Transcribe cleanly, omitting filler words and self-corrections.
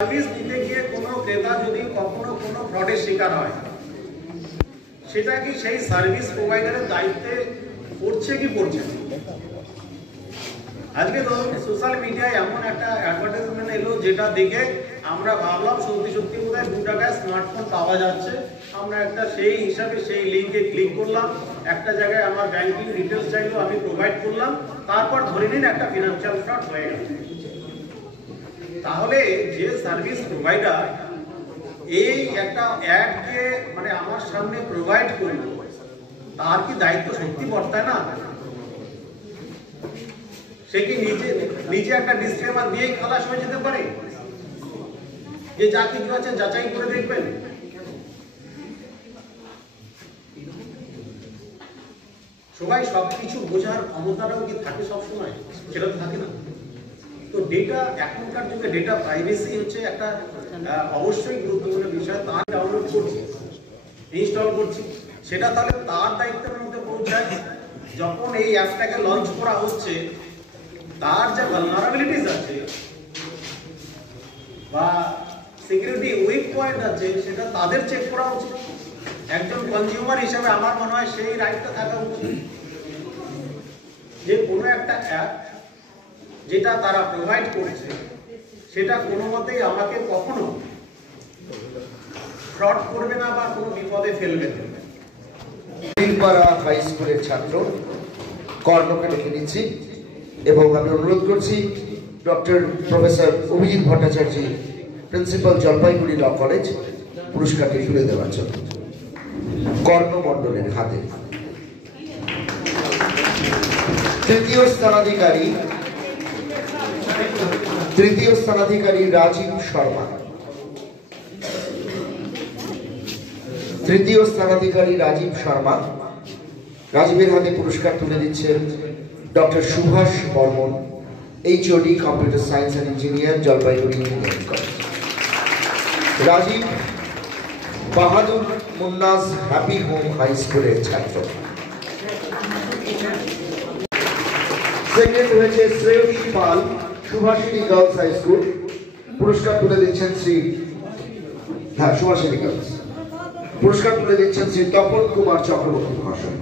Service দিতে গিয়ে কোনো ক্রেতা যদি কখনো কোনো ফ্রডের শিকার হয়, সেটা কি সেই সার্ভিস প্রোভাইডারের দায়িত্বে পড়ছে কি পড়ছে না? আজকে ধরুন সোশ্যাল মিডিয়ায় এমন একটা অ্যাডভার্টাইজমেন্ট এলো যেটা দেখে আমরা ভাবলাম সত্যি সত্যি বোধহয় 2 টাকায় স্মার্টফোন পাওয়া যাচ্ছে। আমরা একটা সেই হিসাবে সেই লিঙ্কে ক্লিক করলাম, একটা জায়গায় আমার ব্যাংকিং ডিটেলস চাইলো, আমি প্রোভাইড করলাম, তারপর ধরে নিন একটা ফিনান্সিয়াল ফ্রড হয়ে গেল। তাহলে যে সার্ভিস প্রোভাইডার এই একটা অ্যাডকে মানে আমার সামনে প্রোভাইড করলো, তার কি দায়িত্ব সত্যি বর্তায় না? সে কি নিজে একটা ডিসক্লেমার দিয়েই খালাস হয়ে যেতে পারে যে যা কিছু আছে যাচাই করে দেখবেন? সবাই সবকিছু বোঝার ক্ষমতাটাও কি থাকে সবসময়? সেটা তো থাকে না। তো ডেটা, এখনকার যুগে ডেটা প্রাইভেসি হচ্ছে একটা অবশ্যই গুরুত্বপূর্ণ বিষয়। তার ডাউনলোড করছি, ইনস্টল করছি, সেটা তাহলে তার দায়িত্বের মধ্যে পৌঁছায়। যখন এই অ্যাপটাকে লঞ্চ করা হচ্ছে, তার যে ভালনারেবিলিটিস আছে বা সিকিউরিটি উইক পয়েন্ট আছে, সেটা তাদের চেক করা উচিত। একজন কনজিউমার হিসেবে আমার মনে হয় সেই রাইটটা থাকা উচিত যে কোনো একটা অ্যাপ যেটা তারা প্রোভাইড করছে সেটা কোনো মতেই আমাকে কখনো ফ্রড করবে না বা কোনো বিপদে ফেলবে না। নীলপাড়া হাই স্কুলের ছাত্র কর্ণকে ডেকে নিচ্ছি এবং আমি অনুরোধ করছি doctor professor Abhijit Bhattacharya, principal, Jalpaiguri law college, পুরস্কারটি তুলে দেওয়ার জন্য কর্ণ মণ্ডলের হাতে। তৃতীয় স্থানাধিকারী রাজীব শর্মা। তৃতীয় স্থানাধিকারী রাজীব শর্মা। রাজীবের হাতে পুরস্কার তুলে দিচ্ছেন doctor Subhash Barman, HOD, computer science and engineer, Jalpaiguri engineering college. Rajib Bahadur মুন্নাজ হ্যাপি হোম হাই স্কুলের ছাত্র। সেকেন্ড হয়েছে Shreyasi Pal, Subhashini girls high school. পুরস্কার তুলে দিচ্ছেন সুভাষিনী গার্লস। পুরস্কার তুলে দিচ্ছেন শ্রী তপন কুমার চক্রবর্তী মহাশয়।